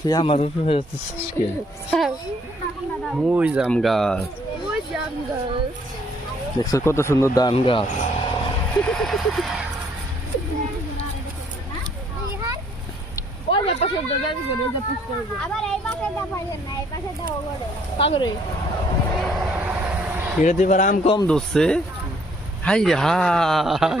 তুই আমার উপরে হয়েছিস কে? ওই জাম গাছ। দেখছ কত সুন্দর ধান গাছ। এটা তো এবার আম কম ধরছে। হাই রে, হাই।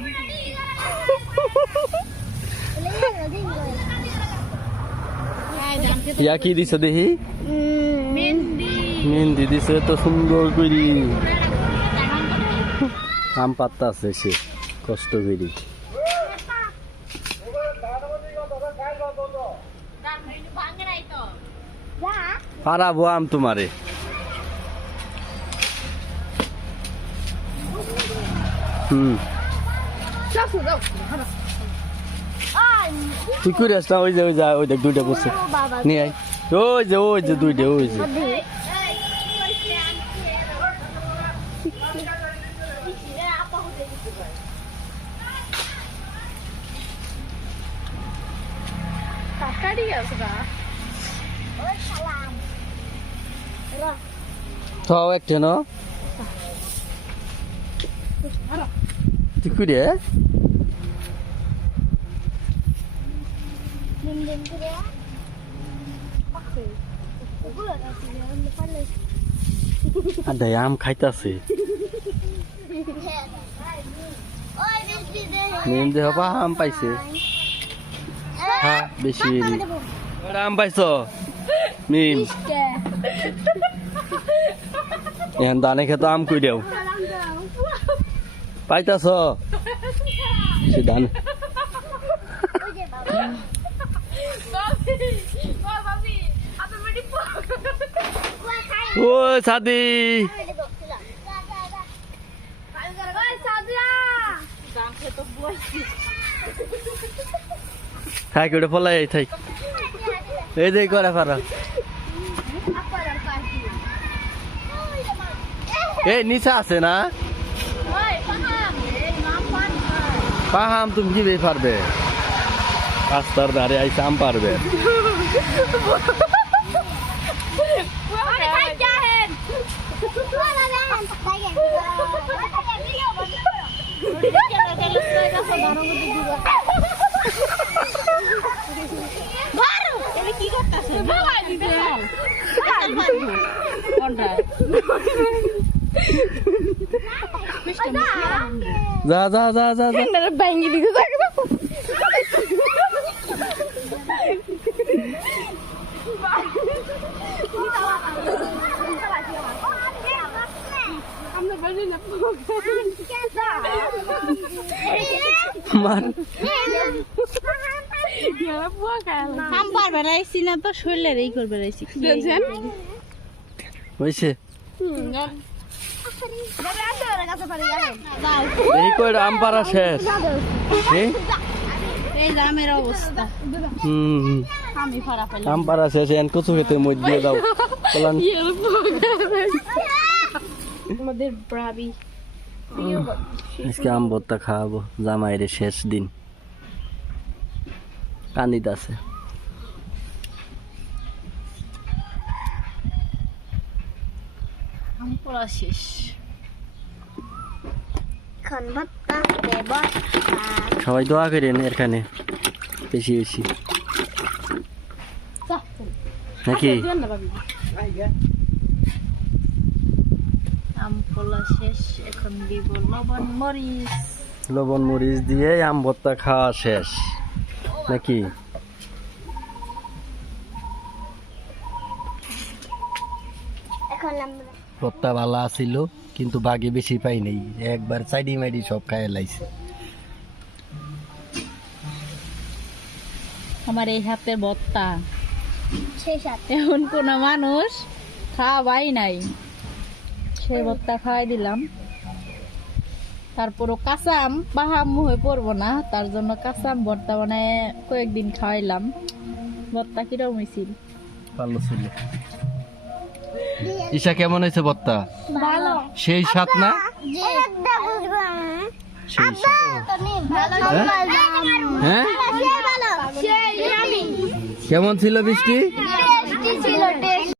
ইয়া কি দিছে দেখি? মেহেন্দি দিছে তো সুন্দর করি আম পাত্তা আছে সে, কষ্ট করি পারাবো আম তোমারে। হুম। তুই করে আসলা, ওই যে ওই যে, ওই দেখ, দুইটা বসে। নিয়ে আয়। ওই যে ওই যে, দুইটা, ওই যে। থাও একটা, ন? তুই করে আর দেয় আম খাইতাছে। মেন দেহ পা আম পাইছে। হ্যাঁ বেশি আম পাইছ? মিম। এখন দানে খেতো আম কই দেও। পাইতাছ? সে দান ও সাদি। খাই করে ফলাই থাই এই যে করে পারা। এই নিচা আছে না? পাহাম তুমি কি পারবে রাস্তার ধারে আইসা আম পারবে। যা যা যা যা যা। ব্যাঙ্গি দিকে মার আম বেড়াইছি না তো এই শেষ শেষ এন কচু খেতে মধ্যে দাও। আমাদের ব্রাবি আজকে আম ভর্তা খাওয়াবো জামাইরে শেষ দিন। কান্দিত আছে। আম পড়া শেষ। সবাই দোয়া করেন এখানে বেশি বেশি। নাকি? আম পড়া শেষ এখন দিব লবণ মরিচ। লবণ মরিচ দিয়ে আম ভর্তা খাওয়া শেষ। নাকি? এখন ভর্তা ভালো আছিল কিন্তু বাগে বেশি পাই নাই। একবার চাইডি মাইডি সব খাই লাইছে। আমার এই হাতের বত্তা এখন কোন মানুষ খাওয়াই নাই। সেই ভর্তা খাওয়াই দিলাম। তারপরও কাঁচাম বাহাম হয়ে পড়ব না তার জন্য কাঁচাম ভর্তা বানায় কয়েকদিন খাওয়াইলাম। ভর্তা কিরম হয়েছিল ভালো ছিল। ঈশা কেমন হয়েছে বত্তা ভালো। সেই সাত না? সেই হ্যাঁ? হ্যাঁ? ভালো। সেই আমি। কেমন ছিল বৃষ্টি?